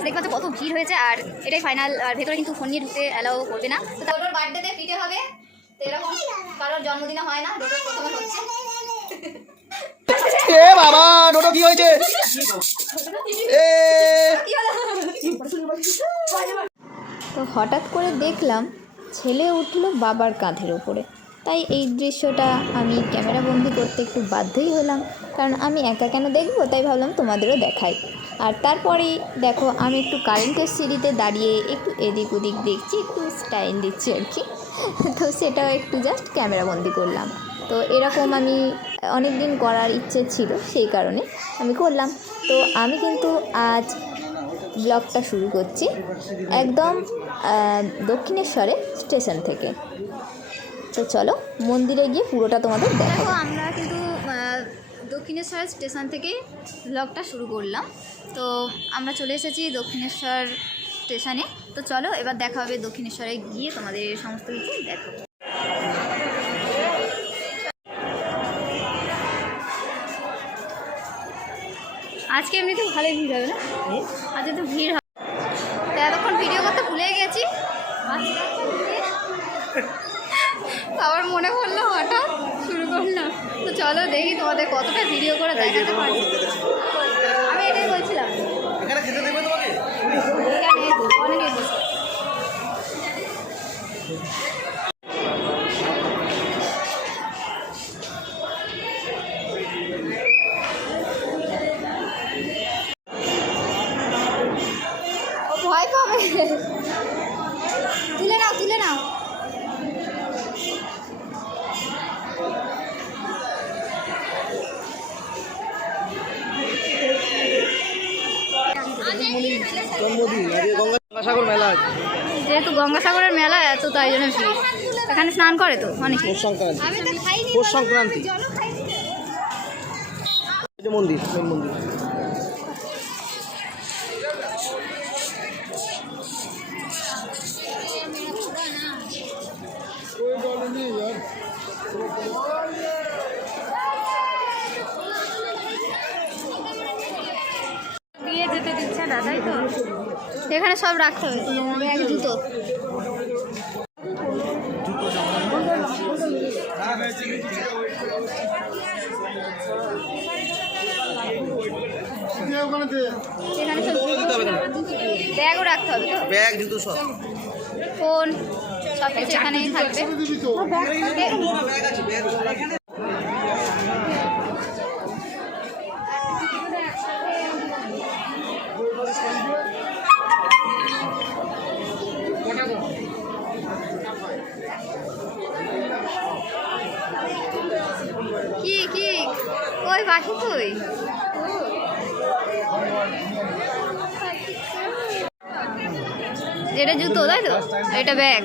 Guys দেখতে পাচ্ছ কত ভিড় হয়েছে আর এটাই ফাইনাল আর ভেতরে কিন্তু ফোন নিয়ে ঢুকতে অ্যালাউ করবে না। তো তারপর বার্থডেতে ফিটে হবে। তো এরকম কারোর জন্মদিনে হয় না প্রথমে হচ্ছে। এ বাবা ডোডো কি হয়েছে? এ। তো হঠাৎ করে দেখলাম ছেলে উঠল বাবার কাঁধের ওপরে তাই এই দৃশ্যটা আমি ক্যামেরা বন্দি করতে একটু বাধ্যই হলাম। কারণ আমি একা কেন দেখব? তাই ভাবলাম তোমাদেরও দেখাই। আর তারপরেই দেখো, আমি একটু কারেন্টের সিঁড়িতে দাঁড়িয়ে একটু এদিক ওদিক দেখছি, একটু স্টাইল দিচ্ছি আর কি। তো সেটাও একটু জাস্ট ক্যামেরা বন্দি করলাম। তো এরকম আমি অনেক দিন করার ইচ্ছে ছিল, সেই কারণে আমি করলাম। তো আমি কিন্তু আজ ব্লগটা শুরু করছি একদম দক্ষিণেশ্বরে স্টেশন থেকে। তো চলো মন্দিরে গিয়ে পুরোটা তোমাদের দেখো আমরা কিন্তু দক্ষিণেশ্বর স্টেশন থেকে ব্লগটা শুরু করলাম। তো আমরা চলে এসেছি দক্ষিণেশ্বর স্টেশনে। তো চলো এবার দেখা হবে দক্ষিণেশ্বরে গিয়ে তোমাদের সমস্ত কিছু দেখো। আজকে এমনিতে ভালোই ভিড় হবে না? আজকে তো ভিড় হবে তো এতক্ষণ ভিডিও করতে ভুলে গেছি আজকে একটা ভিড়। আবার মনে পড়ল হঠাৎ শুরু করলাম তো চলো দেখি তোমাদের কতটা ভিডিও করে দেখাতে পারি আমি এটাই বলছিলাম। এখানে খেতে দেবে তোমাকে? এখানে অনেকে ভয় পাবে। যেহেতু গঙ্গাসাগরের মেলা এত তাই জন্য এখানে স্নান করে তো অনেকে। সংক্রান্তি। পৌষ সংক্রান্তি। মন্দির মন্দির। দিয়ে যেতে দিচ্ছে তাই তো? এখানে সব রাখতে হবে। ব্যাগ জুতো। এখানে সব ব্যাগও রাখতে হবে তো? ব্যাগ জুতো সব। ফোন সব কিছু এখানেই থাকবে। জুতো তাই তো? এটা ব্যাগ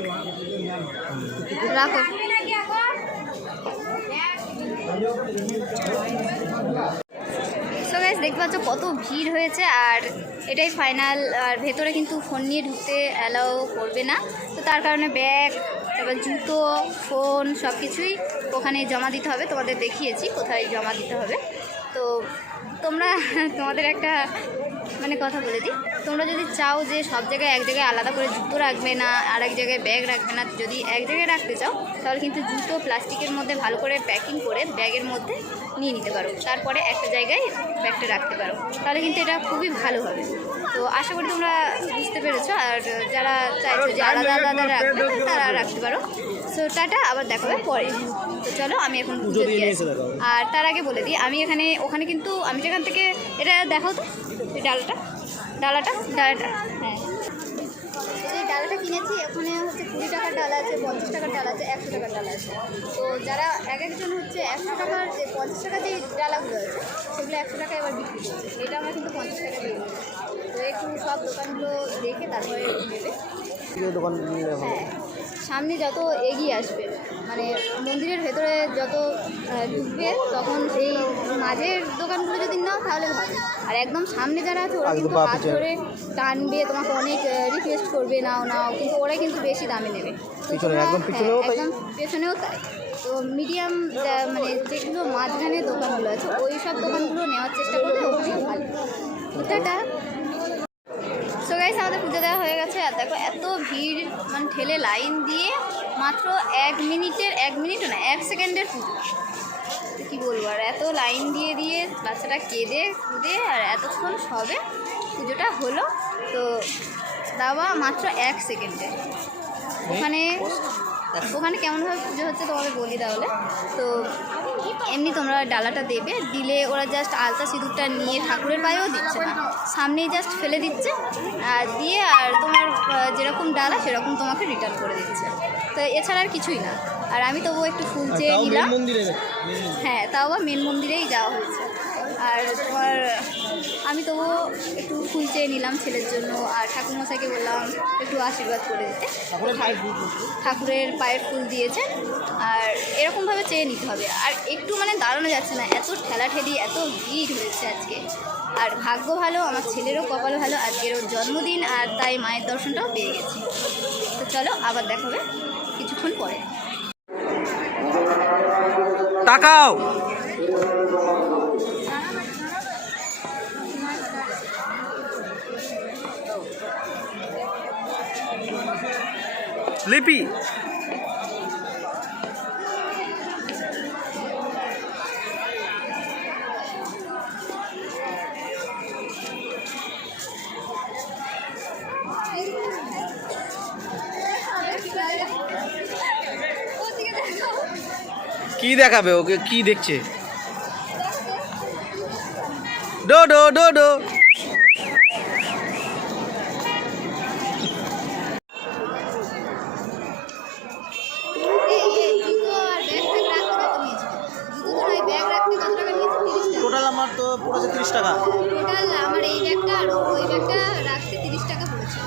রাখো। সো দেখতে পাচ্ছ কত ভিড় হয়েছে, আর এটাই ফাইনাল আর ভেতরে কিন্তু ফোন নিয়ে ঢুকতে অ্যালাউ করবে না। তো তার কারণে ব্যাগ তারপর জুতো ফোন সব কিছুই ওখানে জমা দিতে হবে। তোমাদের দেখিয়েছি কোথায় জমা দিতে হবে। তো তোমরা, তোমাদের একটা মানে কথা বলে দিই। তোমরা যদি চাও যে সব জায়গায় এক জায়গায় আলাদা করে জুতো রাখবে না আর এক জায়গায় ব্যাগ রাখবে না যদি এক জায়গায় রাখতে চাও তাহলে কিন্তু জুতো প্লাস্টিকের মধ্যে ভালো করে প্যাকিং করে ব্যাগের মধ্যে নিয়ে নিতে পারো। তারপরে একটা জায়গায় ব্যাগটা রাখতে পারো। তাহলে কিন্তু এটা খুবই ভালো হবে। তো আশা করি তোমরা বুঝতে পেরেছ আর যারা চাইছো যে আলাদা আলাদা রাখবে তারা রাখতে পারো। সো টাটা আবার দেখা হবে পরে। তো চলো আমি এখন পুজো দিয়ে। আর তার আগে বলে দিই আমি এখানে ওখানে কিন্তু আমি যেখান থেকে এটা দেখাও তো। এই ডালাটা? ডালাটা? ডালাটা? হ্যাঁ। এই ডালাটা কিনেছি ওখানে হচ্ছে কুড়ি টাকার ডালা আছে পঞ্চাশ টাকার ডালা আছে একশো টাকার ডালা আছে। তো যারা এক একজন হচ্ছে একশো টাকার যে পঞ্চাশ টাকার যে ডালাগুলো আছে সেগুলো একশো টাকা এবার বিক্রি করছে। এটা আমরা কিন্তু পঞ্চাশ টাকা দিয়ে দিচ্ছি। তো একটু সব দোকানগুলো দেখে তারপরে নেবে। দোকান হ্যাঁ। সামনে যত এগিয়ে আসবে মানে মন্দিরের ভেতরে যত ঢুকবে তখন সেই মাঝের দোকানগুলো যদি নাও তাহলে ভালো। আর একদম সামনে যারা আছে ওরা কিন্তু হাত ধরে টানবে তোমাকে অনেক রিকোয়েস্ট করবে নাও নাও কিন্তু ওরাই কিন্তু বেশি দামে নেবে। একদম পিছনেও হ্যাঁ, তাই? একদম পেছনেও তাই। তো মিডিয়াম মানে যেগুলো মাঝখানে দোকানগুলো আছে ওই সব দোকানগুলো নেওয়ার চেষ্টা করলে ওখানেও ভালো। টাটা। গাইস আমাদের পুজো দেওয়া হয়ে গেছে। আর দেখো এত ভিড় মানে ঠেলে লাইন দিয়ে মাত্র এক মিনিটের এক মিনিট না এক সেকেন্ডের পুজো। তো কী বলব আর এত লাইন দিয়ে দিয়ে বাচ্চাটা কেঁদে কুদে আর এতক্ষণ সবে পুজোটা হলো তো দাওয়া মাত্র এক সেকেন্ডে। ওখানে ওখানে কেমনভাবে পুজো হচ্ছে তোমাকে বলি তাহলে। তো এমনি তোমরা ডালাটা দেবে দিলে ওরা জাস্ট আলতা সিঁদুরটা নিয়ে ঠাকুরের পায়েও দিচ্ছে না। সামনেই জাস্ট ফেলে দিচ্ছে আর দিয়ে আর তোমার যেরকম ডালা সেরকম তোমাকে রিটার্ন করে দিচ্ছে। তো এছাড়া আর কিছুই না। আর আমি তবুও একটু ফুল চেয়ে নিলাম। হ্যাঁ তাও মেন মন্দিরেই যাওয়া হয়েছে। আর তোমার আমি তবুও একটু ফুল চেয়ে নিলাম ছেলের জন্য আর ঠাকুরমশাইকে বললাম একটু আশীর্বাদ করে দিতে। ঠাকুরের পায়ের ফুল ঠাকুরের পায়ের ফুল দিয়েছে আর এরকমভাবে চেয়ে নিতে হবে। আর একটু মানে দাঁড়ানো যাচ্ছে না এত ঠেলাঠেলি এত ভিড় হয়েছে আজকে। আর ভাগ্য ভালো আমার ছেলেরও কপাল ভালো আজকের ওর জন্মদিন আর তাই মায়ের দর্শনটাও পেয়ে গেছি। তো চলো আবার দেখাবে কিছুক্ষণ পরে। তাকাও! লিপি। কি দেখাবে ওকে? কি দেখছে? ডো ডো ডো ডো এই, এই, জুতো আর ব্যাগ ফ্যাগ রাখতে কত নিয়েছে? জুতো আর এই ব্যাগ রাখতে কত টাকা নিয়েছে? 30 টাকা। টোটাল আমার তো পড়েছে তিরিশ টাকা টোটাল আমার এই ব্যাগটা আর ওই ব্যাগটা রাখতে তিরিশ টাকা পড়েছে।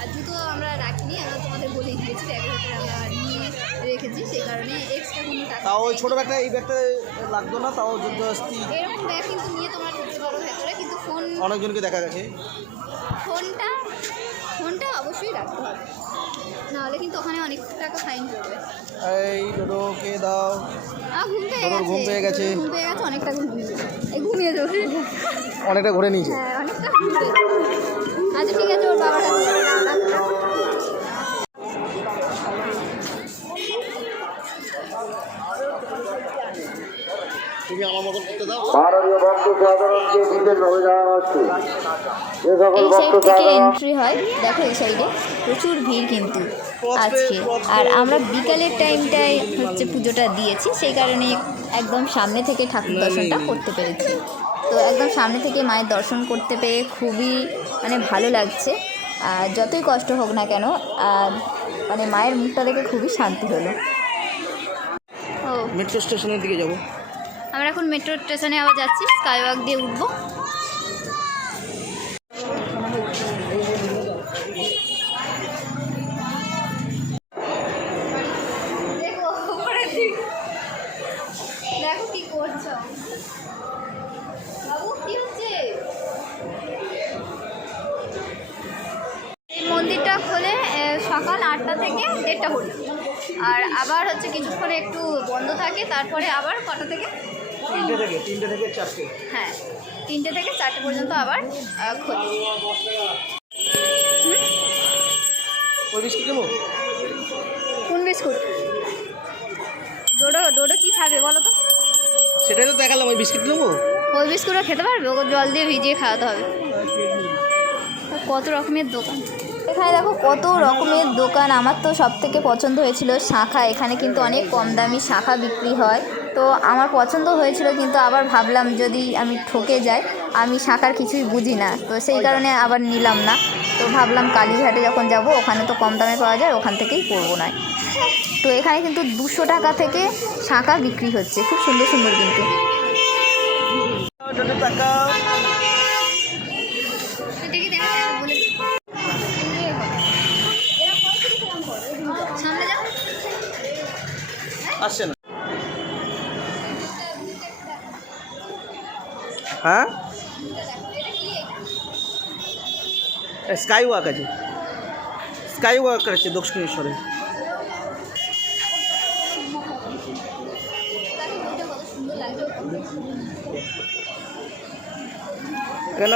আর জুতো আমরা রাখিনি আমরা তোমাদের বলেই দিয়েছি ব্যাগের আমরা নিয়ে রেখেছি সেই কারণে এক্সট্রা কোনো টাকা তাও ওই। ছোট ব্যাগটা এই ব্যাগটা লাগতো না? তাও যুদ্ধস্তি এরকম ব্যাগ কিন্তু নিয়ে তোমরা ঢুকতে পারো ভেতরে কিন্তু ফোন অনেকজনকে দেখা গেছে। ফোনটা ফোনটা অবশ্যই রাখতে হবে। নাহলে কিন্তু ওখানে অনেক টাকা ফাইন পড়বে। এই ডোডোকে দাও? আ ঘুম পেয়ে গেছে ঘুম পেয়ে গেছে। ঘুম পেয়ে গেছে অনেকটা ঘুম এই ঘুমিয়ে যাবে অনেকটা ঘুরে নিয়েছে। হ্যাঁ অনেকটা ঘুরে আচ্ছা ঠিক আছে ওর বাবার কাছে রাখ, রাখ, রাখ। তুমি আমার মতন করতে দাও। মাননীয় ভক্ত সাধারণকে বিশেষ ভাবে জানানো হচ্ছে যে সকল এই ভক্ত সাইড থেকে এন্ট্রি হয় দেখো এই সাইডে প্রচুর ভিড় কিন্তু আজকে। আর আমরা বিকালের টাইমটায় হচ্ছে পুজোটা দিয়েছি সেই কারণে একদম সামনে থেকে ঠাকুর দর্শনটা করতে পেরেছি। তো একদম সামনে থেকে মায়ের দর্শন করতে পেরে খুবই মানে ভালো লাগছে। আর যতই কষ্ট হোক না কেন আর মানে মায়ের মুখটা দেখে খুবই শান্তি হলো। মেট্রো স্টেশনের দিকে যাব। আমরা এখন মেট্রো স্টেশনে আবার যাচ্ছি স্কাইওয়াক দিয়ে উঠবো। দেখো কি মন্দিরটা খোলে সকাল আটটা থেকে দেড়টা পর্যন্ত। আর আবার হচ্ছে কিছুক্ষণ একটু বন্ধ থাকে, তারপরে আবার কটা থেকে তিনটে থেকে তিনটে থেকে চারটে। হ্যাঁ তিনটে থেকে চারটে পর্যন্ত আবার খোলে ওই বিস্কিট নেব? কোন বিস্কুট? ডোডো ডোডো কি খাবে বলো তো? সেটাই তো দেখালাম ওই বিস্কিট নেব? ওই বিস্কুটও খেতে পারবে ওকে জল দিয়ে ভিজিয়ে খাওয়াতে হবে। কত রকমের দোকান। এখানে দেখো কত রকমের দোকান আমার তো সব থেকে পছন্দ হয়েছিল শাখা এখানে কিন্তু অনেক কম দামি শাখা বিক্রি হয়। তো আমার পছন্দ হয়েছিল, কিন্তু আবার ভাবলাম যদি আমি ঠকে যাই, আমি সাঁকার কিছুই বুঝি না। তো সেই কারণে আবার নিলাম না। তো ভাবলাম কালীঘাটে যখন যাব, ওখানে তো কম দামে পাওয়া যায়, ওখান থেকেই করব না তো এখানে কিন্তু দুশো টাকা থেকে সাঁকা বিক্রি হচ্ছে, খুব সুন্দর সুন্দর কিন্তু। হ্যাঁ? স্কাই ওয়াক আছে। স্কাই ওয়াক আছে দক্ষিণেশ্বরে। কত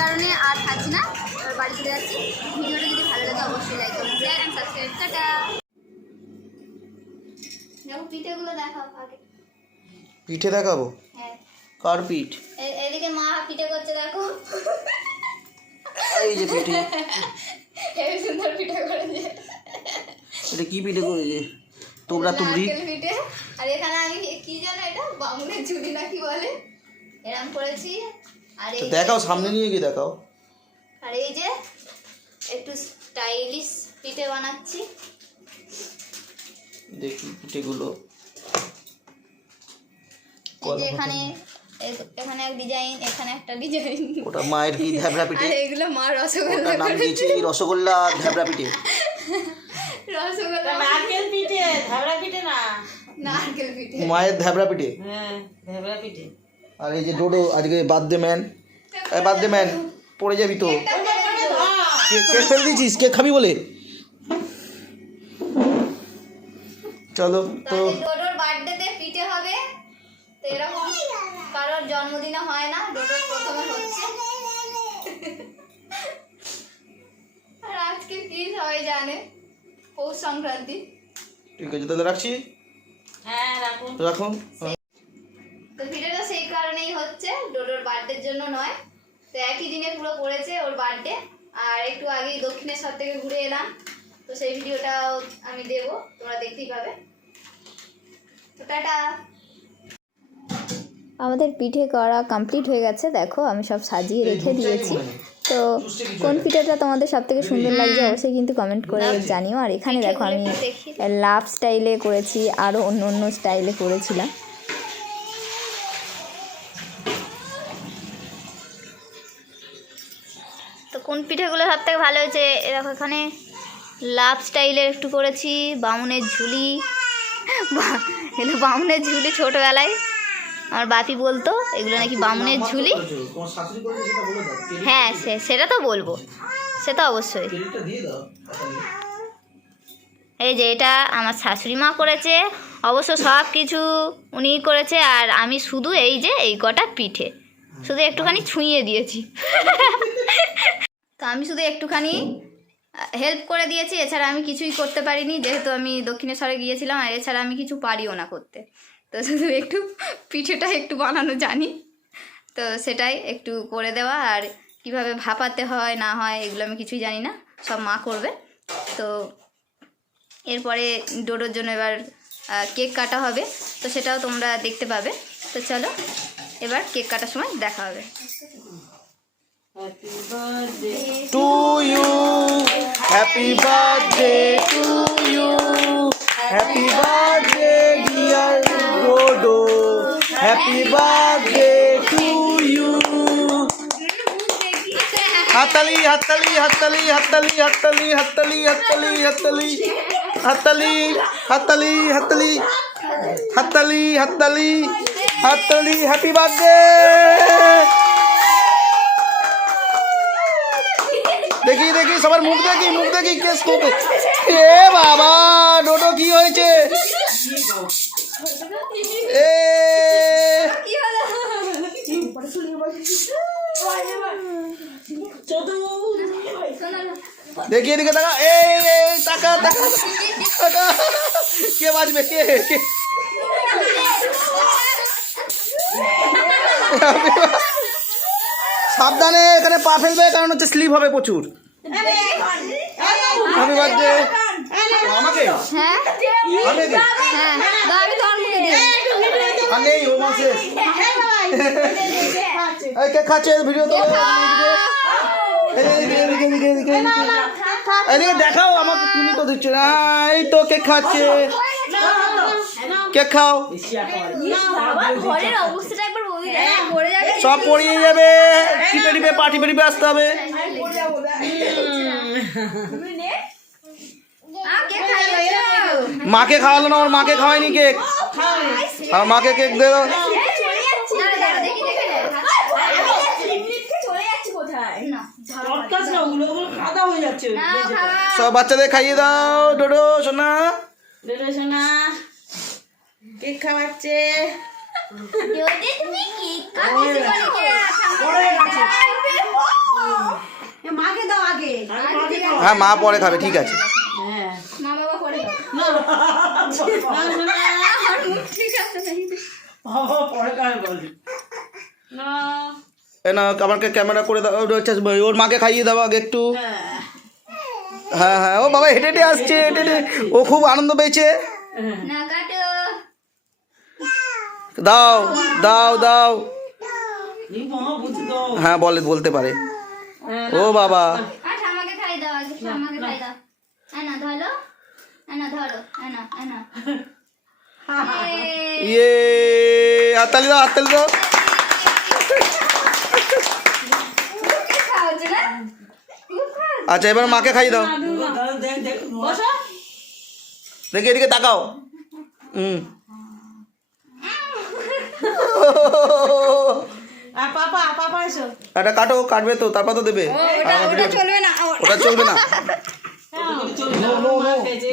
কারণে আর থাকছি না। বাড়ি চলে যাচ্ছি। ভিডিওটা যদি ভালো লাগে অবশ্যই লাইক করুন শেয়ার অ্যান্ড সাবস্ক্রাইব টাটা! পিঠেগুলো দেখাও আগে। পিঠে দেখাবো? হ্যাঁ। কার পিঠ? এদিকে মা পিঠে করছে দেখো। এই যে পিঠে। হেবি সুন্দর পিঠে করেছে। এটা কি পিঠে করেছে? তোমরা তুমরি পিঠে। আর এখানে আমি কি জানো এটা বামুনের ঝুড়ি না কি বলে। এরম করেছি। দেখাও সামনে নিয়ে গিয়ে দেখাও। আর এই যে একটু স্টাইলিশ পিঠে বানাচ্ছি। দেখি পিঠেগুলো। এখানে এখানে এক ডিজাইন এখানে একটা ডিজাইন ওটা মায়ের কি ধ্যাবড়া পিঠে? আর এগুলো মা রসগোল্লা নাম দিয়েছে রসগোল্লা ধ্যাবড়া পিঠে। রসগোল্লা নারকেল পিঠে ধাবড়া পিঠে না? নারকেল পিঠে। মায়ের ধ্যাবড়া পিঠে। হ্যাঁ ধাবড়া পিঠে। আর এই যে ডোডো আজকে বার্থডে ম্যান বার্থডে ম্যান পড়ে যাবি তো। কে কে ফেলে দিয়েছিস? কে খাবি বলে? চলো তো ডোডোর বার্থডেতে পিঠে হবে। তো এরকম কারোর জন্মদিনে হয় না ডোডোর প্রথমে হচ্ছে। আর আজকে কি সবাই জানে? পৌষ সংক্রান্তি। ঠিক আছে তাহলে রাখছি? হ্যাঁ রাখুন রাখুন হচ্ছে ডোডোর বার্থডের জন্য নয়। তো একই দিনে পুরো পড়েছে ওর বার্থডে আর একটু আগেই দক্ষিণেশ্বর থেকে ঘুরে এলাম। তো সেই ভিডিওটাও আমি দেবো তোমরা দেখতেই পাবে। তো টাটা। আমাদের পিঠে করা কমপ্লিট হয়ে গেছে দেখো আমি সব সাজিয়ে রেখে দিয়েছি। তো কোন পিঠেটা তোমাদের সব থেকে সুন্দর লাগছে অবশ্যই কিন্তু কমেন্ট করে জানিও। আর এখানে দেখো আমি লাভ স্টাইলে করেছি আরও অন্য অন্য স্টাইলে করেছিলাম। কোন পিঠেগুলো সব থেকে ভালো হয়েছে? এরকম এখানে লাভ স্টাইলের একটু করেছি বামুনের ঝুলি। এগুলো বামুনের ঝুলি ছোটোবেলায়। আমার বাপি বলতো এগুলো নাকি বামুনের ঝুলি। হ্যাঁ সে সেটা তো বলব। সে তো অবশ্যই। দাও এই যে এটা আমার শাশুড়ি মা করেছে। অবশ্য সব কিছু উনি করেছে আর আমি শুধু এই যে এই কটা পিঠে। শুধু একটুখানি ছুঁয়ে দিয়েছি। তো আমি শুধু একটুখানি হেল্প করে দিয়েছি। এছাড়া আমি কিছুই করতে পারিনি, যেহেতু আমি দক্ষিণেশ্বরে গিয়েছিলাম, আর এছাড়া আমি কিছু পারিও না করতে। তো শুধু একটু পিঠেটা একটু বানানো জানি। তো সেটাই একটু করে দেওয়া, আর কীভাবে ভাপাতে হয়, না হয়, এগুলো আমি কিছুই জানি না। সব মা করবে। তো এরপরে ডোডোর জন্য এবার কেক কাটা হবে। তো সেটাও তোমরা দেখতে পাবে। তো চলো, এবার কেক কাটার সময় দেখা হবে। To you happy birthday to you happy birthday dear Dodo happy birthday to you হাততালি হাততালি হাততালি হাততালি হাততালি হাততালি হাততালি হাততালি হাততালি হাততালি হাততালি হাততালি হাততালি হাততালি হ্যাপি বার্থডে দেখি দেখি সবার মুখ দেখি মুখ দেখি কেস কোকে এ বাবা ডোডো কি হয়েছে এ দেখি এদিকে টাকা এই এই টাকা টাকা টাকা কে বাজবে কে কে সাবধানে এখানে পা ফেলবে কারণ হচ্ছে স্লিপ হবে প্রচুর। হ্যাপি বার্থডে আমাকে? হ্যাঁ? আমাকে হ্যাঁ দাও আমি তোমার মুখে দিই। আর নেই ও মাসে এই কে খাচ্ছে ভিডিও তো? এদিকে দেখাও আমাকে তুমি তো দিচ্ছ না। এই তো কেক খাচ্ছে। কে খাও? ঘরের অবস্থাটা একবার বলি সব পড়িয়ে যাবে। টিপে টিপে পা টিপে টিপে আসতে হবে। মাকে খাওয়ালো না, ওর মাকে খাওয়ায়নি কেক। আর মাকে কেক দে সব বাচ্চাদের খাইয়ে দাও, ডোডো, সোনা। ডোডো, সোনা। কেক খাওয়াচ্ছে। যদি তুমি কেক কাটো মাকে দাও আগে হ্যাঁ মা পরে খাবে ঠিক আছে হ্যাঁ মা বাবা না আমাকে ক্যামেরা করে দাও ওর মাকে খাইয়ে দাও আগে একটু হ্যাঁ হ্যাঁ ও বাবা হেঁটে হেঁটে আসছে হেঁটে হেঁটে ও খুব আনন্দ পেয়েছে না কাটো দাও দাও দাও। হ্যাঁ বলে বলতে পারে। ও বাবা। এনা এনা ইয়ে হাততালি দাও হাততালি দাও। আচ্ছা এবার মাকে খাইয়ে দাও। বসো দেখি এদিকে তাকাও। হুম। আর পাপা পাপা এসো। একটা কাটো কাটবে তো তারপর তো দেবে। আমার ভিডিও- চলবে না ওটা চলবে না। নো নো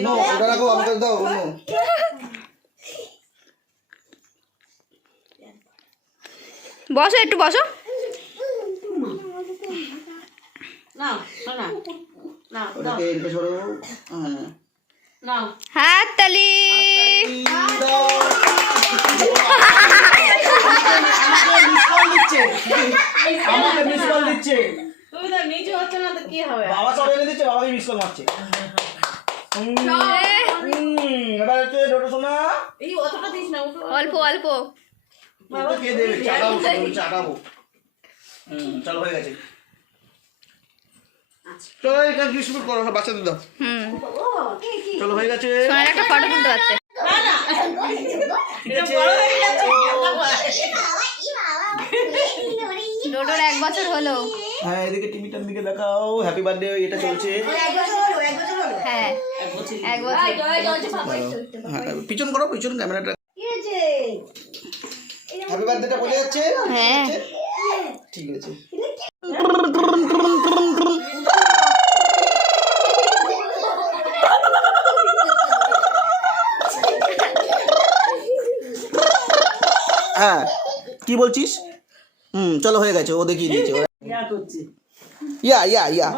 নো ওটা রাখো আমাকে দাও বসো একটু বসো। হ্যাঁ নিচে হচ্ছে না তো কি হবে? বাবা সব এনে দিচ্ছে বাবাকে মিস কল মারছে। হুম, এবার হচ্ছে ডোটো সোনা। এই অতটা দিস না ওটা অল্প অল্প। ওটা কে দেবে চাটাবো শুধু, চাটাবো। হুম চলো হয়ে গেছে। চলো এখানে বিস্কুট করো? বাচ্চাদের দাও। হুম। চলো হয়ে গেছে। সোনার একটা ফটো তুলতে পারতে। না না ঠিক আছে। বড় হয়ে যাচ্ছে ডোডোর এক বছর হলো। হ্যাঁ এদিকে টিভিটার দিকে দেখাও। হ্যাপি বার্থডে এটা চলছে। হ্যাঁ এক বছর। হ্যাঁ পিছন করো পিছন ক্যামেরাটা। হ্যাপি বার্থডেটা বলে যাচ্ছে। হ্যাঁ। ঠিক আছে। হ্যাঁ কি বলছিস হুম চলো হয়ে গেছে ও দেখিয়ে দিয়েছে ইয়া করছে ইয়া ইয়া ইয়া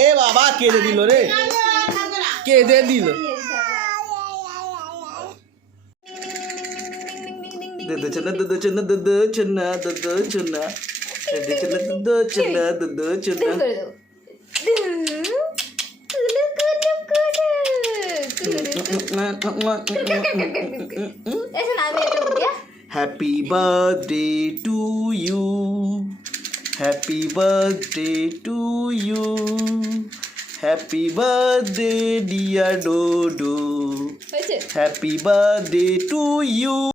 এ বাবা কেঁদে দিল রে কেঁদে দিল দুদু চনা দুদু চনা দুদু চনা দুদু চনা দুদু চনা দুদু চনা দুদু চনা করে দেবো কুলু কুলু কুলু এসো না আমি এটা বলি happy birthday to you happy birthday